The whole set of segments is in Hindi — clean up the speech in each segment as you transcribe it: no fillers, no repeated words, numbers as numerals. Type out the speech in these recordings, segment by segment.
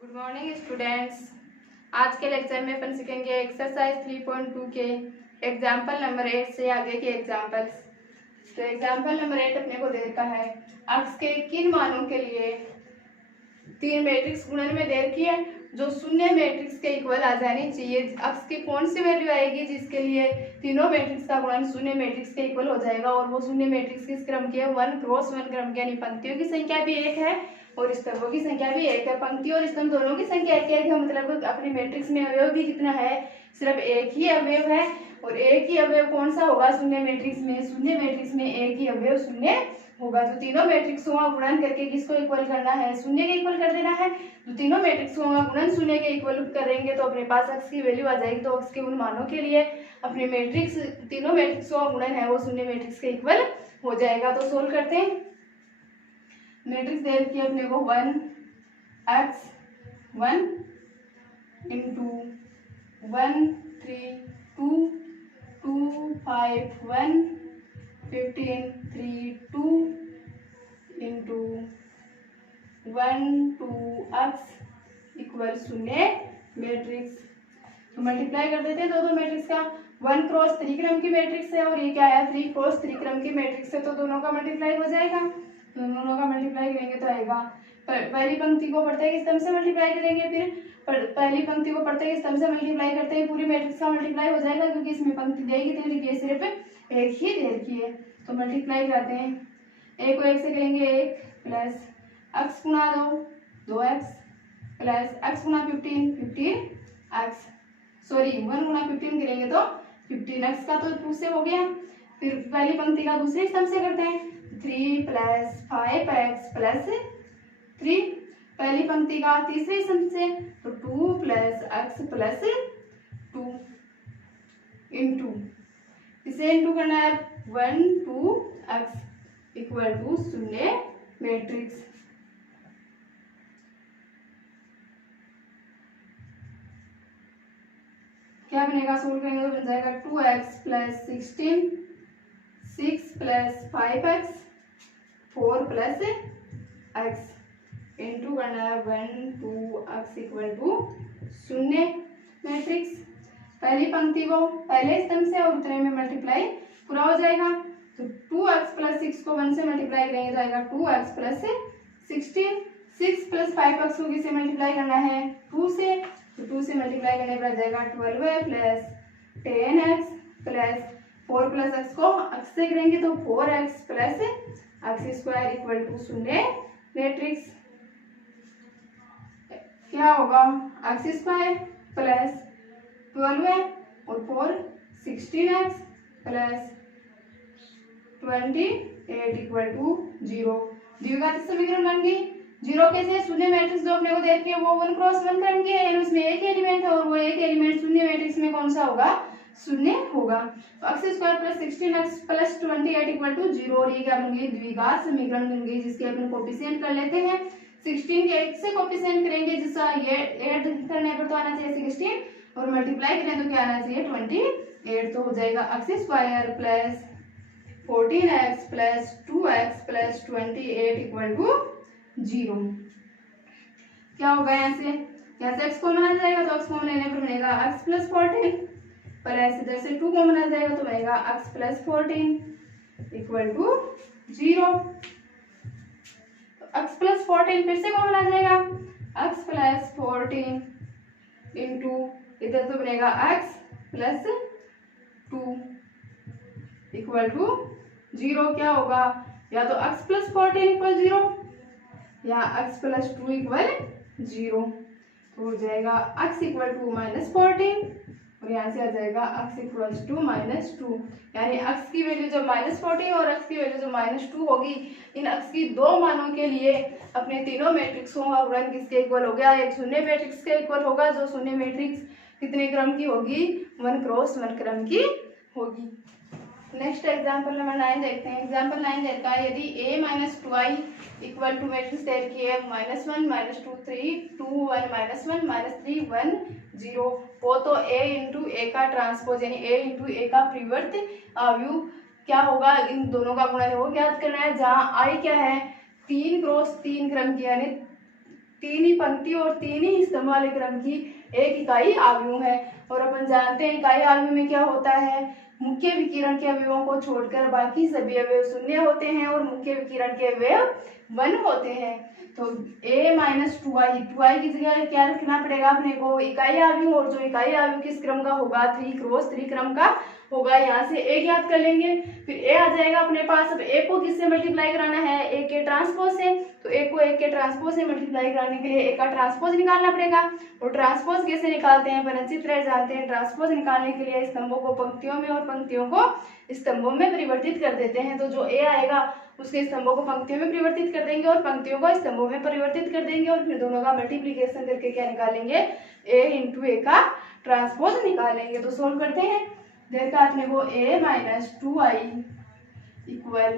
Good morning students. आज के लेक्चर में अपन सीखेंगे एक्सरसाइज 3.2 के एग्जाम्पल नंबर 8 से आगे के एग्जाम्पल्स। तो एग्जाम्पल नंबर 8 अपने को दे रखा है, अक्स के किन मानों के लिए तीन मैट्रिक्स गुणन में दे रखी है जो शून्य मैट्रिक्स के इक्वल आ जानी चाहिए। अक्स की कौन सी वैल्यू आएगी जिसके लिए तीनों मैट्रिक्स का गुणन शून्य मैट्रिक्स के इक्वल हो जाएगा, और वो शून्य मैट्रिक्स किस क्रम की है, 1 क्रॉस 1 क्रम की, यानी पंक्तियों की संख्या भी एक है और स्तंभों की संख्या भी एक है। पंक्ति और स्तंभ दोनों की संख्या एक है, मतलब अपने मैट्रिक्स में अवयव भी कितना है, सिर्फ एक ही अवयव है। और एक ही अवयव कौन सा होगा शून्य मैट्रिक्स में, शून्य मैट्रिक्स में एक ही अवयव शून्य होगा। तो तीनों मैट्रिक्सों का गुणन करके किसको इक्वल करना है, शून्य के इक्वल कर देना है। तो तीनों मैट्रिक्सों का गुणन शून्य के इक्वल करेंगे तो अपने पास अक्स की वैल्यू आ जाएगी। तो अक्स के उन मानों के लिए अपने मैट्रिक्स तीनों मैट्रिक्सों का गुणन है वो शून्य मैट्रिक्स के इक्वल हो जाएगा। तो सोल्व करते हैं। मैट्रिक्स दे रखी है अपने को 1x1 into 1 3 2 2 5 1 15 3 2 into 1 2 x equal शून्य मैट्रिक्स। तो मल्टीप्लाई कर देते हैं दो मैट्रिक्स का। 1 क्रॉस 3 क्रम की मैट्रिक्स है और ये क्या है, 3 क्रॉस 3 क्रम की मैट्रिक्स है, तो दोनों का मल्टीप्लाई हो जाएगा। दोनों का मल्टीप्लाई करेंगे तो आएगा, पहली पंक्ति को प्रत्येक स्तंभ से मल्टीप्लाई करेंगे, फिर पहली पंक्ति को प्रत्येक स्तंभ से मल्टीप्लाई करते हैं पूरी मैट्रिक्स का मल्टीप्लाई हो जाएगा, क्योंकि इसमें पंक्ति देगी तो ये सिर्फ एक ही दे रखी है। तो मल्टीप्लाई करते हैं, एक को एक से करेंगे 1 प्लस x गुणा 2x प्लस x गुणा 15 15x, सॉरी 1 गुणा 15 करेंगे तो 15x का तो 2 से हो गया। फिर पहली पंक्ति का दूसरे स्तंभ से करते हैं, 3 प्लस 5x प्लस 3, पहली पंक्ति का तीसरे स्तंभ से तो 2 प्लस x प्लस 2 इंटू, इसे इंटू करना है 1 2 x इक्वल टू शून्य मैट्रिक्स। क्या बनेगा, सोल्व करेंगे तो बन जाएगा 2x plus 16 6 plus 5x 4 plus x into करना है 1 2 x इक्वल टू शून्य मैट्रिक्स। पहली पंक्ति को पहले स्तंभ से और उतने में मल्टीप्लाई पूरा हो जाएगा। तो 2x प्लस 6 को 1 से मल्टीप्लाई करेंगे तो आएगा 2x प्लस 16, 6 प्लस 5x को किससे मल्टीप्लाई करना है, 2 से, तो 2 से मल्टीप्लाई करने पर आ जाएगा 12 plus 10x plus 4 plus x को x से करेंगे तो 4x plus x square equal to शून्य मैट्रिक्स। क्या होगा, x स्क्वायर प्लस 12 और 4 16x प्लस 28 इक्वल टू 0। द्विघात समीकरण बन गई। 0 कैसे, शून्य मैट्रिक्स जो अपने को दे रखी है वो 1 क्रॉस 1 क्रम की है, यानी उसमें एक एलिमेंट है और वो एक एलिमेंट शून्य मैट्रिक्स में कौन सा होगा, शून्य होगा। तो x square plus 16x plus 28 equal to 0, और ये क्या बन गई, द्विघात समीकरण बन गई, जिसके अपन कोफिशिएंट कर लेते हैं। 16 के 1 से कोफिशिएंट करेंगे, जिसका ये ऐड करने पर तो आना चाहिए 16 और मल्टीप्लाई करें तो क्या आना चाहिए 28, तो हो जाएगा x square plus 14x plus 2x plus 28 equal to 0। क्या होगा, यहाँ से x कॉमन आ जाएगा तो x कॉमन लेने पर बनेगा x प्लस 14 प्लस इधर से 2 कॉमन आ जाएगा तो बनेगा x plus 14 equal to 0। x plus 14 फिर से कॉमन आ जाएगा, x प्लस 14 इंटू इधर तो बनेगा x प्लस 2 इक्वल टू 0। क्या होगा, या तो x प्लस 14 इक्वल 0 या x प्लस 2 इक्वल 0, तो हो जाएगा x इक्वल टू माइनस 14 और यहाँ से आ जाएगा x इक्वल टू माइनस 2, यानी x की वैल्यू जब माइनस 14 और x की वैल्यू जब माइनस 2 होगी, इन x की दो मानों के लिए अपने तीनों मैट्रिक्सों का गुणन किसके इक्वल हो गया, एक शून्य मैट्रिक्स के इक्वल होगा, जो शून्य मैट्रिक्स कितने क्रम की होगी, 1 क्रॉस 1 क्रम की होगी। नेक्स्ट एग्जाम्पल नंबर 9 देखते हैं। एग्जाम्पल 9 देखा है, यदि a minus 2i equal to matrix दे रखी है -1 -2 3 2 1 -1 -3 1 0 हो, तो a इंटू ए का ट्रांसपोज यानी a इंटू ए का परिवर्त अवयव क्या होगा, इन दोनों का गुणन वो ज्ञात करना है, जहाँ i क्या है 3 क्रॉस 3 क्रम की, यानी तीन ही पंक्ति और तीन ही स्तंभ वाले क्रम की एक इकाई आव्यूह है। और अपन जानते हैं इकाई आव्यूह में क्या होता है, मुख्य विकिरण के अवयवों को छोड़कर बाकी सभी अवयव शून्य होते हैं और मुख्य विकिरण के अवयव 1 होते हैं। तो a माइनस 2i की जगह क्या रखना पड़ेगा अपने को, इकाई आव्यूह, और जो इकाई आव्यूह किस क्रम का होगा, 3 क्रॉस 3 क्रम का होगा। यहाँ से a ज्ञात कर लेंगे, फिर a आ जाएगा अपने पास। अब a को किससे मल्टीप्लाई कराना है, a के ट्रांसपोज से, तो a को 1 के ट्रांसपोज से मल्टीप्लाई कराने के लिए a का ट्रांसपोज निकालना पड़ेगा। और ट्रांसपोज कैसे निकालते हैं अपन अच्छी तरह जानते हैं। ट्रांसपोज निकालने के लिए स्तंभों को पंक्तियों में और पंक्तियों को स्तंभों में परिवर्तित कर देते हैं। तो जो a आएगा उसके स्तंभों को पंक्तियों में परिवर्तित कर देंगे और पंक्तियों को स्तंभों में परिवर्तित कर देंगे, और फिर दोनों का मल्टीप्लिकेशन करके क्या निकालेंगे, a इंटू a का ट्रांसपोज निकालेंगे। तो सोल्व करते हैं। देखा अपने को a माइनस 2i इक्वल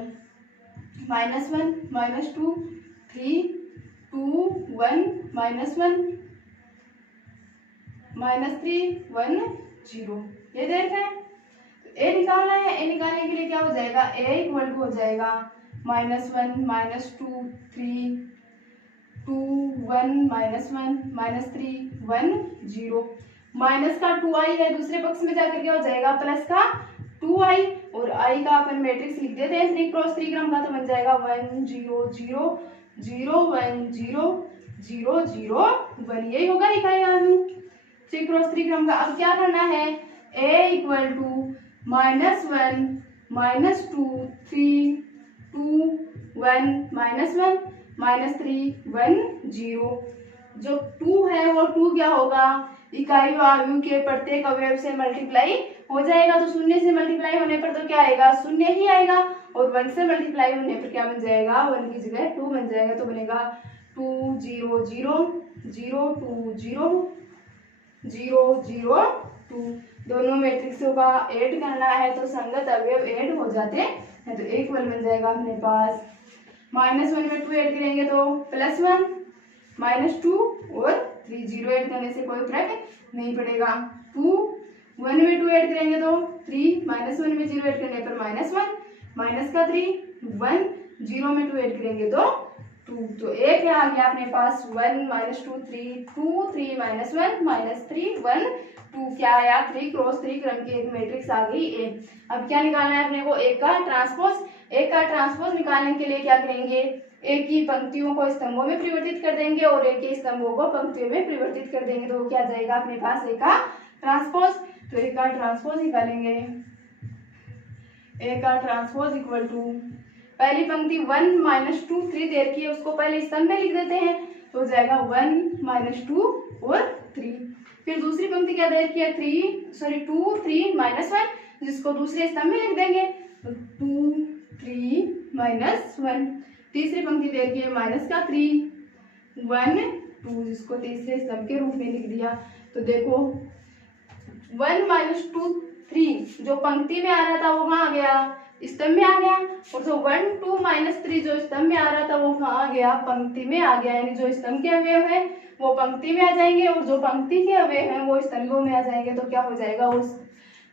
-1 -2 3 2 1 -1 -3 1 0, ये देख रहे हैं। तो a निकालना है, a निकालने के लिए क्या हो जाएगा, a इक्वल टू हो जाएगा -1 -2 3 2 1 -1 -3 1 0। माइनस का 2i है, दूसरे पक्ष में जाकर क्या हो जाएगा, प्लस का 2i, और i का अपन मैट्रिक्स लिख देते हैं 3 क्रॉस 3 क्रम का, तो बन जाएगा 1 0 0 0 1 0 0 0 1, यही होगा इकाई आव्यूह 3 क्रॉस 3 क्रम का। अब क्या करना है, a इक्वल टू -1 -2 3 2 1 -1 -3 1 0। जो 2 है वो 2 क्या होगा, इकाई आव्यूह के प्रत्येक अवयव से मल्टीप्लाई हो जाएगा। तो 0 से मल्टीप्लाई होने पर तो क्या आएगा, 0 ही आएगा, और 1 से मल्टीप्लाई होने पर क्या बन जाएगा, 1 की जगह 2 बन जाएगा। तो बनेगा 2 0 0 0 2 0 0 0 2। दोनों मैट्रिक्सों का ऐड करना है तो संगत अवयव ऐड हो जाते हैं, तो इक्वल बन जाएगा अपने पास। -1 में 2 ऐड करेंगे तो +1 -2 और 3 0 ऐड करने से कोई फर्क नहीं पड़ेगा। 2 1 में 2 ऐड करेंगे तो 3 -1 में 0 ऐड करने पर -1 माइनस का 3 1 0 में 2 ऐड करेंगे तो 2। तो एक है आ गया अपने पास 1 -2 3 2 3 -1 -3 1 2, क्या आया 3 क्रॉस 3 क्रम की एक मैट्रिक्स आ गई ए। अब क्या निकालना है अपने को, ए का ट्रांसपोज। ए का ट्रांसपोज निकालने के लिए क्या करेंगे, ए की पंक्तियों को स्तंभों में परिवर्तित कर देंगे और ए के स्तंभों को पंक्तियों में परिवर्तित कर देंगे, तो क्या जाएगा अपने पास ए का ट्रांसपोज। तो ए का ट्रांसपोज निकालेंगे, ए का ट्रांसपोज इक्वल टू पहली पंक्ति 1 -2 3 दे रखी है, उसको पहले स्तंभ में लिख देते हैं, तो हो जाएगा 1 -2 और 3। फिर दूसरी पंक्ति क्या दे रखी है 2 3 -1, जिसको दूसरे स्तंभ में लिख देंगे, तो 2 3 -1। तीसरी पंक्ति दे रखी है -3 1 2, जिसको तीसरे स्तंभ के रूप में लिख दिया। तो देखो 1 -2 3 जो पंक्ति में आ रहा था वो कहाँ आ गया, स्तंभ में आ गया, और जो 1 2 -3 जो स्तंभ में आ रहा था वो कहाँ आ गया, पंक्ति में आ गया। यानी जो स्तंभ के अवयव है वो पंक्ति में आ जाएंगे और जो पंक्ति के अवयव हैं वो स्तंभों में आ जाएंगे। तो क्या हो जाएगा, उस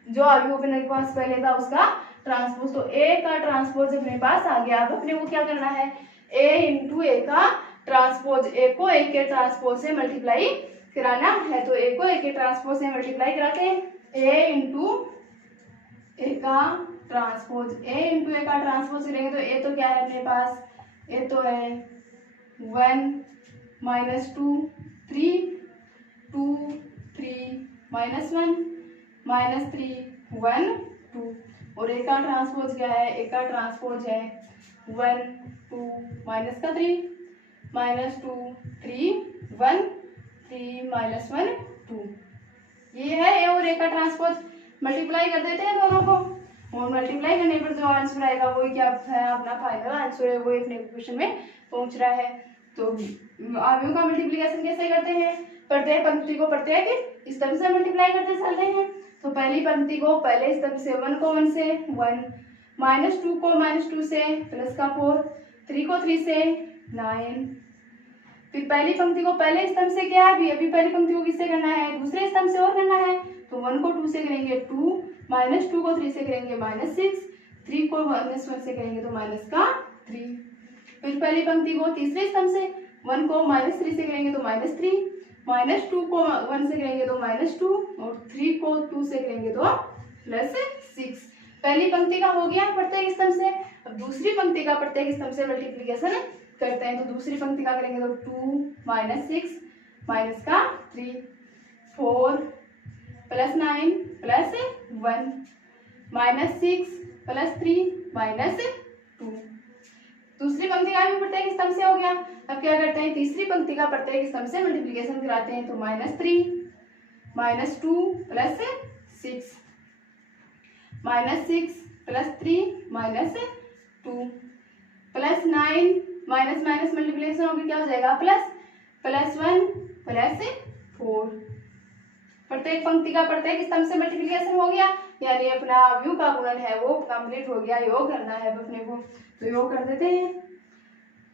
जो अवयव अपने पास पहले था उसका ट्रांसपोज। तो ए का ट्रांसपोज अपने पास आ गया। अब अपने को क्या करना है, ए इंटू ए का ट्रांसपोज, ए को ए के ट्रांसपोज से मल्टीप्लाई कराना है। तो ए को ए के ट्रांसपोज से मल्टीप्लाई कराते हैं, ए इंटू ए का ट्रांसपोज, ए इंटू ए का ट्रांसपोज करेंगे तो ए तो क्या है अपने पास, ए तो है 1 -2 3 2 3 -1 -3 1 2, और ए का ट्रांसपोज क्या है, ए का ट्रांसपोज है 1 2 -3 -2 3 1 3 -1 2। ये है ए और ए का ट्रांसपोज। मल्टीप्लाई कर देते हैं दोनों को, और मल्टीप्लाई करने पर जो आंसर आएगा वही क्या है अपना फाइनल आंसर है, वही अपने क्वेश्चन में पहुंच रहा है। तो अवयवों का मल्टीप्लिकेशन कैसे करते हैं, प्रत्येक पंक्ति को प्रत्येक स्तंभ से मल्टीप्लाई करते चलते हैं। तो पहली पंक्ति को पहले स्तंभ से 1 को 1 से 1, -2 को -2 से प्लस का 4, 3 को 3 से 9। फिर पहली पंक्ति को पहले स्तंभ से क्या है, अभी पहली पंक्ति को किससे करना है, दूसरे स्तंभ से और करना है। तो 1 को 2 से करेंगे 2, -2 को 3 से करेंगे -6, 3 को -1 से करेंगे तो -3। फिर पहली पंक्ति को तीसरे स्तंभ से, 1 को -3 से करेंगे तो -3, -2 को 1 से करेंगे तो -2 और 3 को 2 से करेंगे तो +6। पहली पंक्ति का हो गया प्रत्येक स्तंभ से। अब दूसरी पंक्ति का प्रत्येक स्तंभ से मल्टीप्लिकेशन करते हैं। तो दूसरी पंक्ति का करेंगे तो 2 - 6 माइनस का 3, 4 + 9 + 1 -6 + 3 -2। दूसरी पंक्ति का भी प्रत्येक स्तंभ से हो गया। अब क्या करते हैं, तीसरी पंक्ति का प्रत्येक स्तंभ से मल्टीप्लिकेशन कराते हैं। तो -3 - 2 + 6 -6 + 3 -2 +9 माइनस माइनस मल्टीप्लिकेशन होगी क्या हो जाएगा +1 +4। प्रत्येक पंक्ति का प्रत्येक स्तंभ से मल्टीप्लिकेशन हो गया, यानी अपना अवयव का गुणन है वो कंप्लीट हो गया। योग करना है अपने को, तो योग कर देते हैं।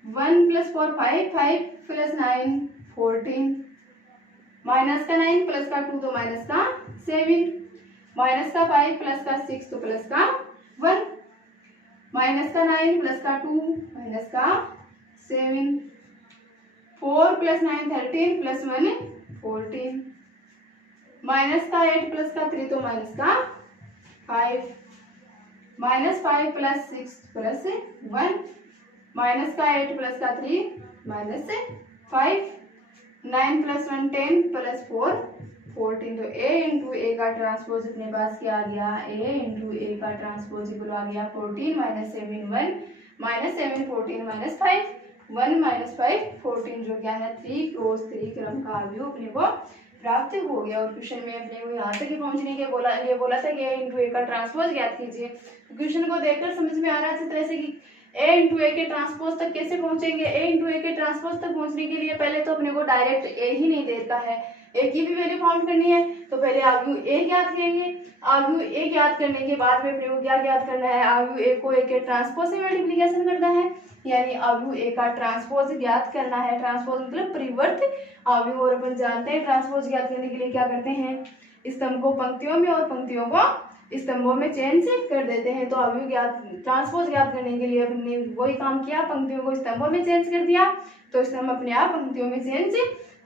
1 + 4 5, 5 + 9 14, माइनस का 9 प्लस का 2 तो माइनस का 7, माइनस का 5 प्लस का 6 तो प्लस का 1, माइनस का 9 प्लस का 2 माइनस का 7, 4 + 9 13 + 1 14, माइनस का 8 प्लस का 3 तो माइनस का 5, -5 + 6 + 1, माइनस का 8 प्लस का 3 -5, 9 + 1 10 + 4 14। तो a × a का ट्रांसपोज अपने पास क्या आ गया, a × a का ट्रांसपोज इक्वल आ गया 14 - 7 1, -7 14 -5 1 -5 14, जो क्या है 3 × 3 क्रम का अवयव अपने को प्राप्त हो गया। और क्वेश्चन में अपने को यहाँ तक पहुंचने के बोला था कि a × a का ट्रांसपोज ज्ञात कीजिए। तो क्वेश्चन को देखकर समझ में आ रहा है अच्छी तरह से कि a × a के ट्रांसपोज तक कैसे पहुंचेंगे। a × a के ट्रांसपोज तक पहुंचने के लिए पहले तो अपने को डायरेक्ट a ही नहीं दे रखा है, a की भी वैल्यू फाउंड करनी है। तो पहले अवयव a ज्ञात करेंगे। अवयव a ज्ञात करने के बाद में अपने को क्या ज्ञात करना है, अवयव a को a के ट्रांसपोज से मल्टीप्लिकेशन करना है, यानी अवयव a का ट्रांसपोज ज्ञात करना है। ट्रांसपोज मतलब परिवर्त अवयव। और अपन जानते हैं ट्रांसपोज ज्ञात करने के लिए क्या करते हैं, स्तंभ को पंक्तियों में और पंक्तियों को स्तंभों में चेंज कर देते हैं। तो अवयव ज्ञात ट्रांसपोज ज्ञात करने के लिए अपने वही काम किया, पंक्तियों को स्तंभों में चेंज कर दिया, तो स्तंभ अपने आप पंक्तियों में चेंज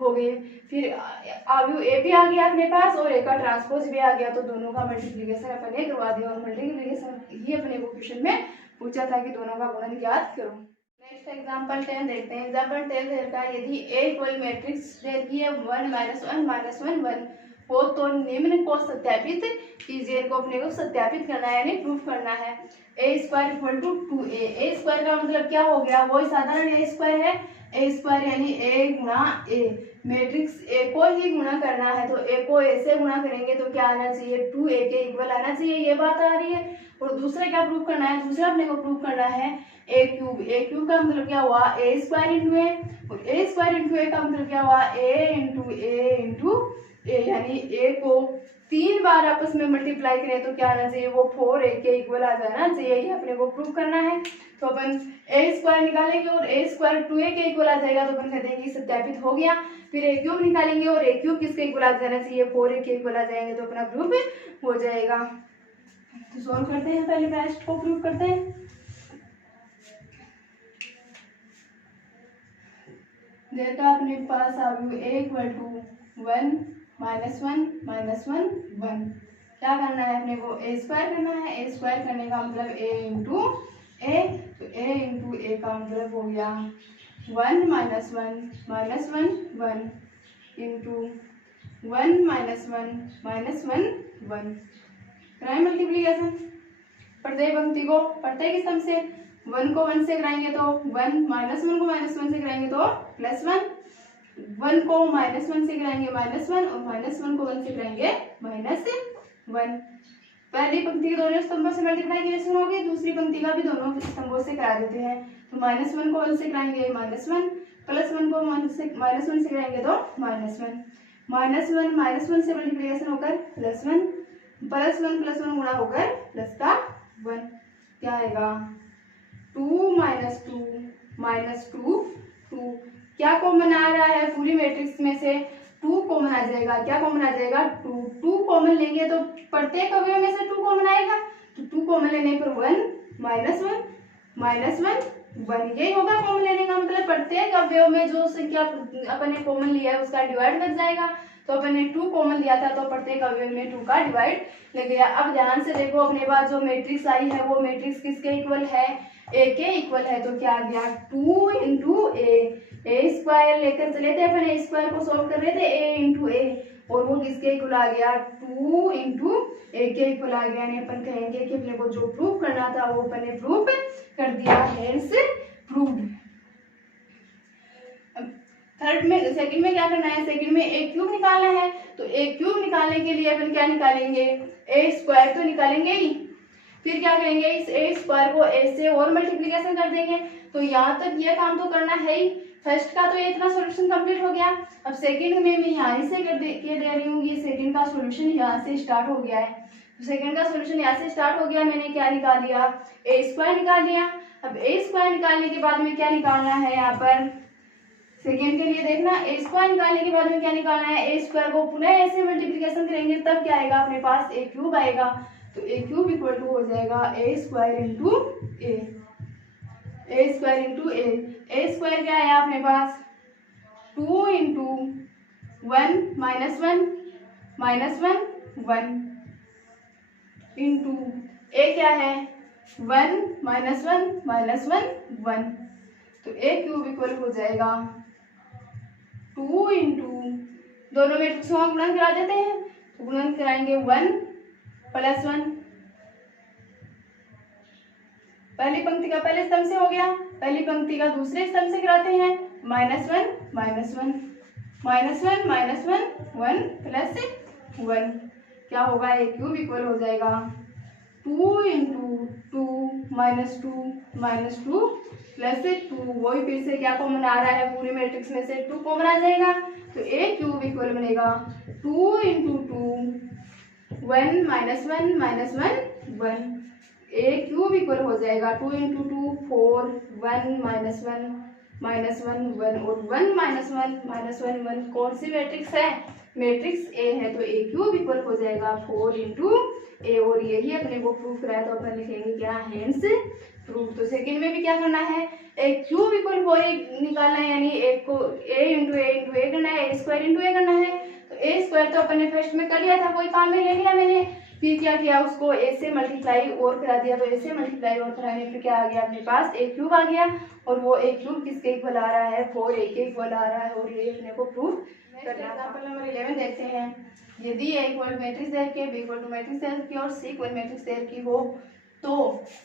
हो गए। फिर अवयव ए भी आ गया अपने पास और ए का ट्रांसपोज भी आ गया, तो दोनों का मल्टीप्लिकेशन अपन ने करवा दिया। और मल्टीप्लिकेशन ही अपने को क्वेश्चन में पूछा था कि दोनों का गुणन ज्ञात करो। नेक्स्ट एग्जांपल 10 देखते हैं। एग्जांपल 10 देर का, यदि A इक्वल मैट्रिक्स देर की है 1 -1 -1 1 हो तो निम्न को सत्यापित कीजिए। इनको अपने को सत्यापित करना है यानी प्रूफ करना है। a² = 2a। a² का मतलब क्या हो गया, वही साधारण a² है। a² यानी a × a, मैट्रिक्स a को ही गुणा करना है। तो a को a से गुणा करेंगे तो क्या आना चाहिए, 2a के इक्वल आना चाहिए, ये बात आ रही है। और दूसरा क्या प्रूफ करना है, दूसरा अपने को प्रूफ करना है a³ का मतलब क्या हुआ, a² × a, और a² × a का मतलब क्या हुआ, a × a, यानी a को 3 बार आपस में मल्टीप्लाई करें तो क्या आना चाहिए, वो 4a के इक्वल आ जाना चाहिए। ये अपने को प्रूफ करना है। तो अपन a² निकालेंगे और a² 2a के इक्वल आ जाएगा, तो अपन कह देंगे सत्यापित हो गया। फिर a³ निकालेंगे और a³ किसके इक्वल आ जाना चाहिए, 4a के इक्वल आ जाएंगे, तो अपना प्रूफ हो जाएगा। तो सॉल्व करते हैं, पहले फर्स्ट को प्रूफ करते हैं। देर का अपने पास अवयव a = 1 -1 -1 1। क्या करना है अपने को, a² करना है। a² करने का मतलब a × a, तो a × a का मतलब हो गया 1 - 1 -1 1 × 1 -1 -1 1। कराएं मल्टीप्लिकेशन प्रत्येक पंक्ति को प्रत्येक स्तंभ से। 1 को 1 से कराएंगे तो 1, -1 को -1 से कराएंगे तो +1, 1 को -1 से कराएंगे -1 और -1 को 1 से कराएंगे -1। पहली पंक्ति के दोनों स्तंभों से मल्टीप्लिकेशन होगी, दूसरी पंक्ति का भी दोनों स्तंभों से करा देते हैं। तो -1 को 1 से कराएंगे -1, +1 को -1 से कराएंगे तो -1, -1 से मल्टीप्लिकेशन होकर +1, +1 गुणा होकर +1, क्या आएगा 2 - 2 2। क्या कॉमन आ रहा है, पूरी मैट्रिक्स में से 2 कॉमन आ जाएगा। क्या कॉमन आ जाएगा 2 कॉमन लेंगे तो प्रत्येक अवयव में से 2 कॉमन आएगा। तो 2 कॉमन लेने पर 1 -1 -1 1। यही होगा कॉमन लेने का मतलब, प्रत्येक अवयव में जो संख्या अपन ने कॉमन लिया है उसका डिवाइड बच जाएगा। तो अपन ने 2 कॉमन लिया था तो प्रत्येक अवयव में 2 का डिवाइड लग गया। अब ध्यान से देखो, अपने पास जो मैट्रिक्स आई है वो मैट्रिक्स किसके इक्वल है, ए के इक्वल है। तो क्या आ गया 2 इंटू ए स्क्वायर लेकर चले थे अपन, ए स्क्वायर को सॉल्व कर रहे थे, ए इंटू ए, और वो किसके इक्वल आ गया 2 इंटू ए के इक्वल आ गया। यानी अपन कहेंगे कि अपने को जो प्रूफ करना था वो अपन ने प्रूफ कर दिया, हेंस प्रूव्ड। थर्ड में, सेकंड में क्या करना है, सेकंड में ए क्यूब निकालना है। तो ए क्यूब निकालने के लिए अपन क्या निकालेंगे, ए स्क्वायर तो निकालेंगे ही, फिर क्या करेंगे इस ए स्क्वायर को ए से और मल्टीप्लिकेशन कर देंगे। तो यहाँ तक ये काम तो करना है ही। फर्स्ट का तो ये इतना सॉल्यूशन कंप्लीट हो गया। अब सेकंड में मैं यहाँ से दे रही हूँ, ये सेकंड का सॉल्यूशन यहाँ से स्टार्ट हो गया है। तो सेकंड का सॉल्यूशन यहाँ से स्टार्ट हो गया, मैंने क्या निकाल लिया, ए स्क्वायर निकाल लिया। अब ए स्क्वायर निकालने के बाद में क्या निकालना है, यहाँ पर सेकेंड के लिए देखना, ए स्क्वायर निकालने के बाद में क्या निकालना है, ए स्क्वायर को पुनः ऐसे मल्टीप्लिकेशन करेंगे तब क्या आएगा अपने पास, ए क्यूब आएगा। तो ए क्यूब इक्वल टू हो जाएगा ए स्क्वायर इंटू ए स्क्वायर इंटू ए स्क्वायर क्या आया अपने पास 2 इंटू 1 माइनस 1 इंटू ए क्या है 1 माइनस 1 तो ए क्यूब इक्वल हो जाएगा 2 इंटू, दोनों मैट्रिक्स को गुणन करा देते हैं, तो गुणन कराएंगे 1 प्लस 1, पहली पंक्ति का पहले स्तंभ से हो गया, पहली पंक्ति का दूसरे स्तंभ से कराते हैं, -1 प्लस 1, क्या होगा ए क्यूब इक्वल हो जाएगा 2 इंटू 2 माइनस 2 प्लस 2, वही फिर से क्या कॉमन आ रहा है, पूरी मैट्रिक्स में से 2 कॉमन आ जाएगा। तो ए क्यूब इक्वल बनेगा 2 इंटू 2 1 माइनस 1 ए क्यूब इक्वल हो जाएगा 2 इंटू 2 4 1 माइनस 1 और 1 माइनस 1 कौन सी मैट्रिक्स है, मैट्रिक्स ए है। तो ए क्यूब इक्वल हो जाएगा 4 इंटू ए, और यही अपने को प्रूफ कराया। तो अपन लिखेंगे क्या, हेंस प्रूफ। तो सेकंड में भी क्या करना है, ए क्यूब इक्वल 4 निकालना है, यानी एक को ए इंटू ए करना है, ए स्क्वायर इंटू ए करना है। तो ए स्क्वायर तो अपन ने फर्स्ट में कर लिया था, कोई काम में ले लिया मैंने, फिर क्या किया उसको ए से मल्टीप्लाई और करा दिया। तो ए से मल्टीप्लाई और कराने पे क्या आ गया अपने पास, ए क्यूब आ गया, और वो ए क्यूब किसके इक्वल आ रहा है, 4a के इक्वल आ रहा है, और ये अपने को प्रूफ करना है। एग्जांपल नंबर 11 देखते हैं, यदि ए इक्वल मैट्रिक्स देर के, बी इक्वल टू मैट्रिक्स देर की और सी इक्वल मैट्रिक्स देर की हो तो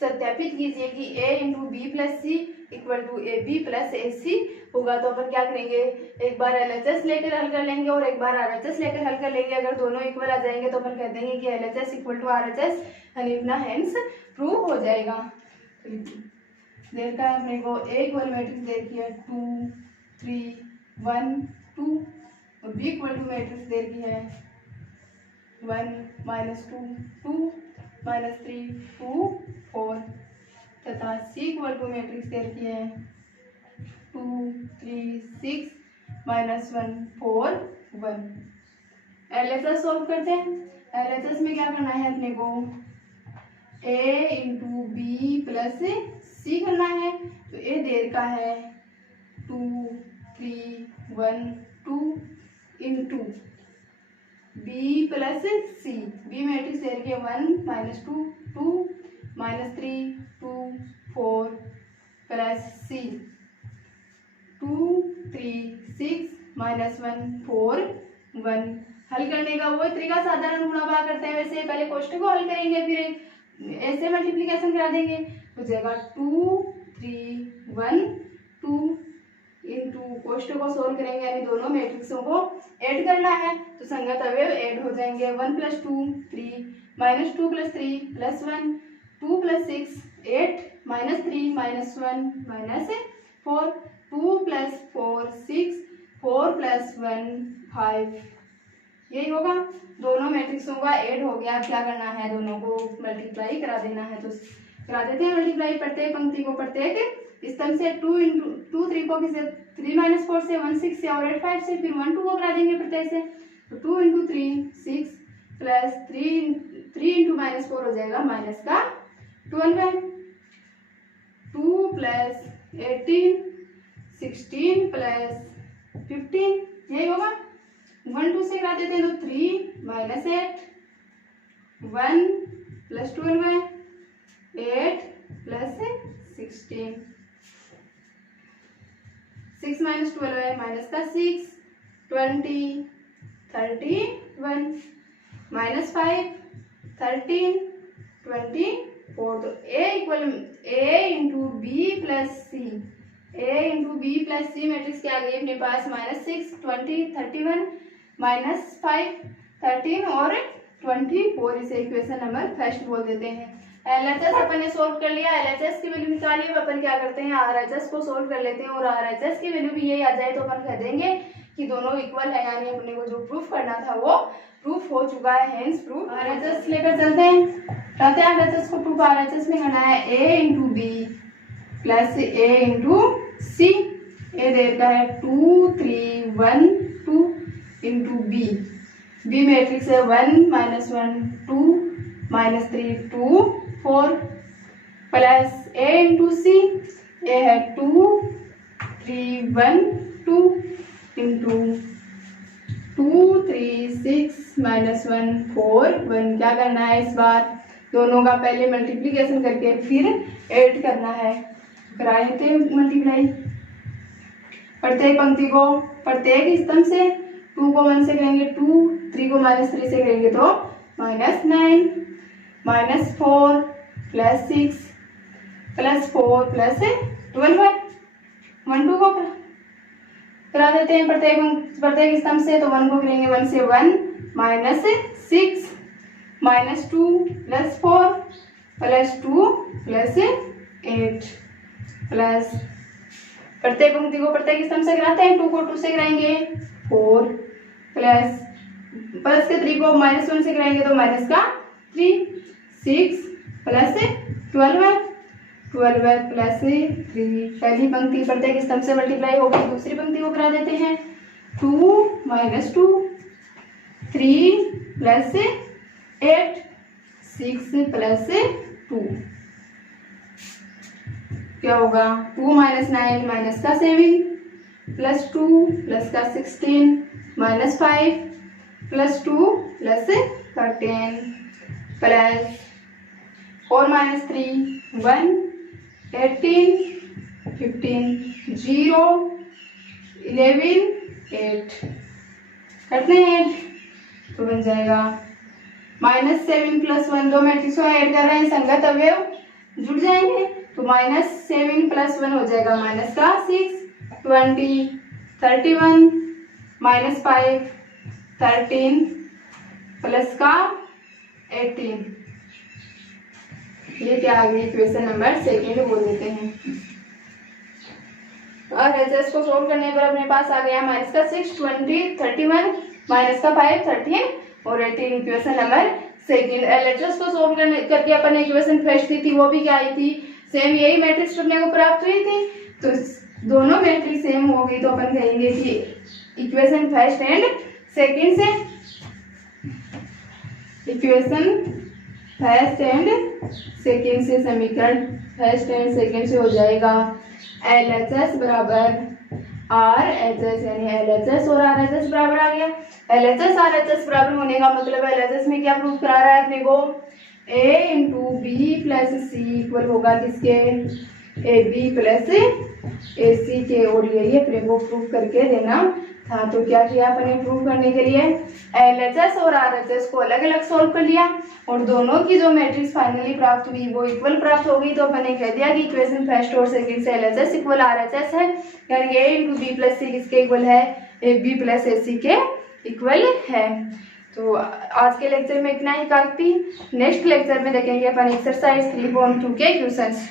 सत्यापित कीजिए कि a into B plus C equal to A B plus A C होगा। तो अपन क्या करेंगे, एक बार LHS लेकर हल कर लेंगे और एक बार RHS लेकर हल कर लेंगे। अगर दोनों इक्वल आ जाएंगे तो अपन कह देंगे कि LHS इक्वल टू RHS, अपना हेंस प्रूव हो जाएगा। देर का अपने को ए इक्वल मैट्रिक्स देर की है 2 3 1 2 और बी इक्वल टू मैट्रिक्स देर की है 1 माइनस 2 माइनस 3 2 4 तथा सी इक्वल टू मैट्रिक्स देर की है 2 3 6 माइनस 1 4 1। LHS सॉल्व करते हैं। LHS में क्या करना है अपने को, a इंटू बी प्लस सी करना है। तो ए देर का है 2 3 1 2 इंटू बी प्लस सी, बी मैट्रिक्स देर के 1 माइनस 2 माइनस 3 2 4 प्लस सी 2 3 6 माइनस 1 4 1। हल करने का वो तरीका साधारण गुणा भाग करते हैं, वैसे पहले कोष्ठक को हल करेंगे फिर ऐसे मल्टीप्लिकेशन करा देंगे। हो जाएगा 2 3 1 2 इंटू कोष्ठक को सोल्व करेंगे, यानी दोनों मैट्रिक्सों को ऐड करना है। तो संगत अवयव ऐड हो जाएंगे 1 plus 2 3 minus 2 plus 3 plus 1 2 plus 6 8 minus 3 minus 1 minus 4 2 plus 4 6 4 plus 1 5। यही होगा, दोनों मैट्रिक्सों का ऐड हो गया। क्या करना है, दोनों को मल्टीप्लाई करा देना है। तो करा देते हैं मल्टीप्लाई, प्रत्येक पंक्ति को प्रत्येक स्तंभ से 2 इंटू 2 3 को किसे 3 माइनस 4 से 1 6 से और 8 5 से, फिर 1 2 को करा देंगे प्रत्येक से। तो 2 इंटू 3 6 प्लस 3 इंटू माइनस 4 हो जाएगा माइनस का 12 है। 2 प्लस 18, 16 प्लस 15, यही होगा। 1 2 से करा देते हैं तो 3 माइनस 8, 1 प्लस 12 है, 8 प्लस 16, 6 माइनस 12 है, माइनस का 6, 20, 31 माइनस 5, 13, 24। तो A equal A into B plus C, A into B plus C matrix क्या आ गई अपने पास, -6, 20, 31, -5, 13 और 24। इसे इक्वेशन नंबर फर्स्ट बोल देते हैं। LHS अपन ने सोल्व कर लिया, LHS की वैल्यू निकाली। अब अपन क्या करते हैं, RHS को सोल्व कर लेते हैं और RHS की वैल्यू भी यही आ जाए तो अपन कह देंगे कि दोनों इक्वल है, यानी अपने को जो प्रूफ करना था वो प्रूफ हो चुका है, हेंस प्रूफ। RHS लेकर चलते हैं, RHS को प्रूफ RHS में करना है A into B plus A into C. A दे रखा है 2 3 1 2 इंटू बी, बी मैट्रिक्स है 1 -1 2 -3 2 4 प्लस A इंटू सी, ए है 2 3 1 2 इंटू 2 3 6 -1 4 1। क्या करना है इस बार, दोनों का पहले मल्टीप्लिकेशन करके फिर ऐड करना है। कराए थे मल्टीप्लाई, प्रत्येक पंक्ति को प्रत्येक स्तंभ से 2 को 1 से करेंगे 2, 3 को -3 से करेंगे तो -9, -4 प्लस 6 प्लस 4 प्लस 12 है। 1 2 को करा देते हैं प्रत्येक स्तंभ से, तो 1 को करेंगे 1 से 1 -6 -2 प्लस 4 प्लस 2 प्लस 8 प्लस प्रत्येक पंक्ति को प्रत्येक स्तंभ से कराते हैं, 2 को 2 से कराएंगे 4 प्लस प्लस के 3 को -1 से कराएंगे तो माइनस का 3 6 प्लस 12 प्लस 3। पहली पंक्ति प्रत्येक स्तंभ से मल्टीप्लाई हो गई, दूसरी पंक्ति को करा देते हैं 2 -2 3 प्लस 8 6 प्लस 2, क्या होगा 2 -9 माइनस का 7 प्लस 2 प्लस का 16 -5 प्लस 2 प्लस 13 प्लस 4 -3 1 18 15 0 11 8 करते हैं, तो बन जाएगा -7 प्लस 1। दो मैट्रिक्स को ऐड कर रहे हैं, संगत अवयव जुड़ जाएंगे तो -7 प्लस 1 हो जाएगा माइनस का 6 20 31 -5 13 प्लस का 18। ये क्या आ गई इक्वेशन नंबर सेकेंड बोल देते हैं। और एचएस को सोल्व करने पर अपने पास आ गया माइनस का 6 20 31 माइनस का 5 13 और 18 इक्वेशन नंबर सेकेंड। एलएचएस को सोल्व करके अपन इक्वेशन फर्स्ट की थी, वो भी क्या आई थी, सेम यही मैट्रिक्स अपने को प्राप्त हुई थी। तो दोनों मैट्रिक्स सेम हो गई तो अपन कहेंगे कि इक्वेशन फर्स्ट एंड सेकेंड से, इक्वेशन फर्स्ट एंड सेकेंड से, समीकरण फर्स्ट एंड सेकेंड से हो जाएगा LHS बराबर RHS, यानी LHS और RHS बराबर आ गया। LHS RHS बराबर होने का मतलब LHS में क्या प्रूफ करा रहा है अपने को, A into B plus C equal होगा किसके, AB प्लस AC के। और यही अपने को प्रूफ करके देना था। तो क्या किया अपने प्रूफ करने के लिए, LHS और RHS को अलग अलग सोल्व कर लिया और दोनों की जो मैट्रिक्स फाइनली प्राप्त हुई वो इक्वल प्राप्त हो गई। तो अपन ने कह दिया कि इक्वेशन फर्स्ट और सेकंड से LHS इक्वल RHS है, यानी A इंटू बी प्लस सी किसके इक्वल है, AB प्लस AC के इक्वल है। तो आज के लेक्चर में इतना ही काफी। नेक्स्ट लेक्चर में देखेंगे अपन एक्सरसाइज 3.2 के क्वेश्चंस।